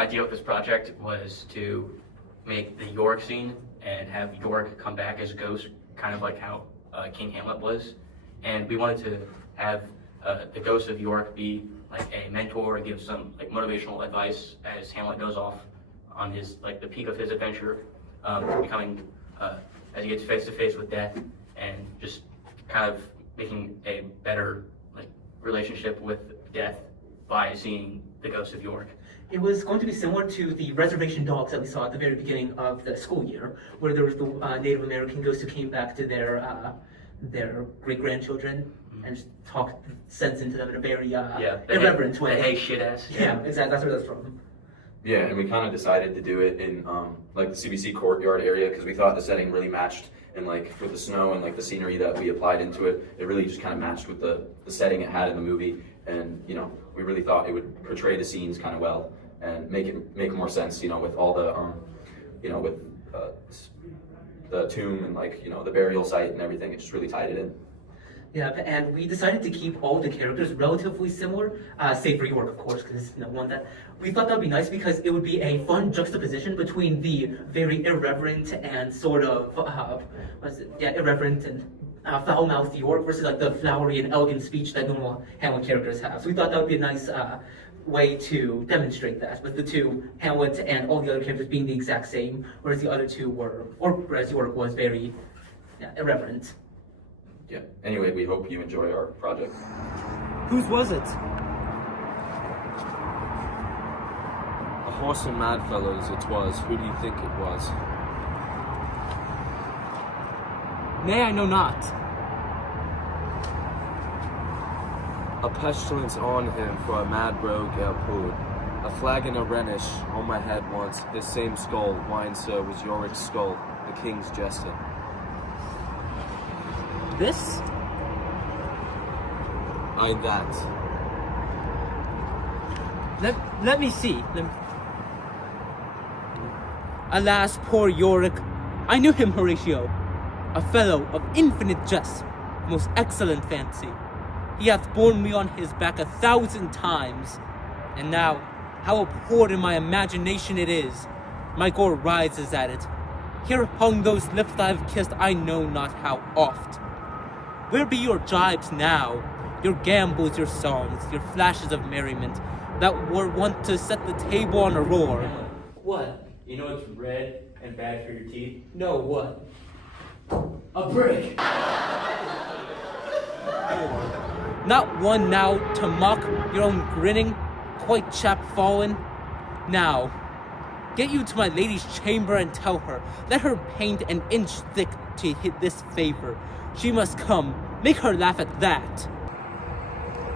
idea with this project was to make the York scene and have York come back as a ghost, kind of like how King Hamlet was. And we wanted to have the ghost of York be like a mentor and give some like motivational advice as Hamlet goes off on his like the peak of his adventure, becoming as he gets face to face with death, and just kind of making a better like relationship with death by seeing the ghost of York. It was going to be similar to the reservation dogs that we saw at the very beginning of the school year, where there was the Native American ghost who came back to their great-grandchildren and just talked sense into them in a very irreverent way. Hey, shit ass. Yeah, exactly. That's where that's from. Yeah, and we kind of decided to do it in like the CBC courtyard area because we thought the setting really matched, and like with the snow and like the scenery that we applied into it, it really just kind of matched with the setting it had in the movie, and you know we really thought it would portray the scenes kind of well and make more sense, you know, with all the with the tomb and like the burial site and everything. It just really tied it in. Yeah, and we decided to keep all the characters relatively similar, save for York, of course, because one that we thought that would be nice because it would be a fun juxtaposition between the very irreverent and sort of irreverent and foul-mouthed York versus like the flowery and elegant speech that normal Hamlet characters have. So we thought that would be a nice way to demonstrate that, with the two, Hamlet and all the other characters being the exact same, whereas the other two were, or whereas York was very irreverent. Yeah. Anyway, we hope you enjoy our project. Whose was it? A horse and mad fellows it was. Who do you think it was? Nay, I know not. A pestilence on him for a mad rogue pulled. A flagon of Rhenish on my head once. This same skull, wine sir, was Yorick's skull, the king's jester. This? Aye, that. Let me see. Alas, poor Yorick. I knew him, Horatio. A fellow of infinite jest, most excellent fancy. He hath borne me on his back 1,000 times. And now, how abhorred in my imagination it is. My gore rises at it. Here hung those lips that I've kissed I know not how oft. Where be your jibes now? Your gambols, your songs, your flashes of merriment that were wont to set the table on a roar? What? You know it's red and bad for your teeth? No, what? A brick! Not one now to mock your own grinning, quite chapfallen. Now, get you to my lady's chamber and tell her, let her paint an inch thick to hit this favor. She must come. Make her laugh at that.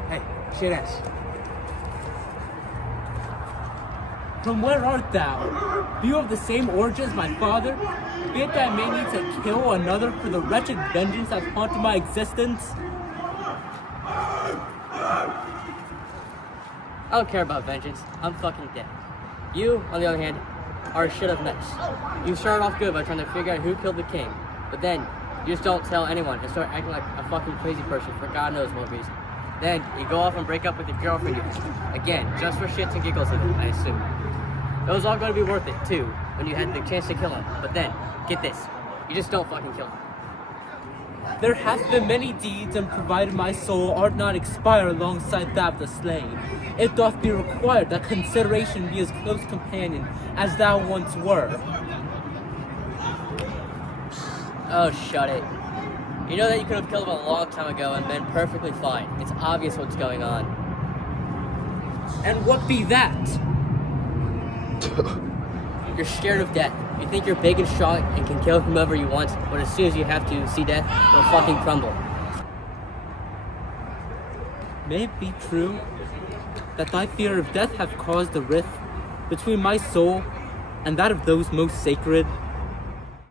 Hey, shit ass. From where art thou? Be you of the same origin as my father? Be it that I may need to kill another for the wretched vengeance that haunted my existence? I don't care about vengeance. I'm fucking dead. You, on the other hand, are a shit of mess. You started off good by trying to figure out who killed the king, but then you just don't tell anyone and start acting like a fucking crazy person for God knows what reason. Then you go off and break up with your girlfriend again, just for shits and giggles of it, I assume. It was all going to be worth it, too, when you had the chance to kill him. But then, get this, you just don't fucking kill him. There hath been many deeds, and provided my soul art not expire alongside that of the slain, it doth be required that consideration be as close companion as thou once were. Oh, shut it. You know that you could have killed him a long time ago and been perfectly fine. It's obvious what's going on. And what be that? You're scared of death. You think you're big and strong and can kill whomever you want, but as soon as you have to see death, you'll fucking crumble. May it be true that thy fear of death hath caused a rift between my soul and that of those most sacred?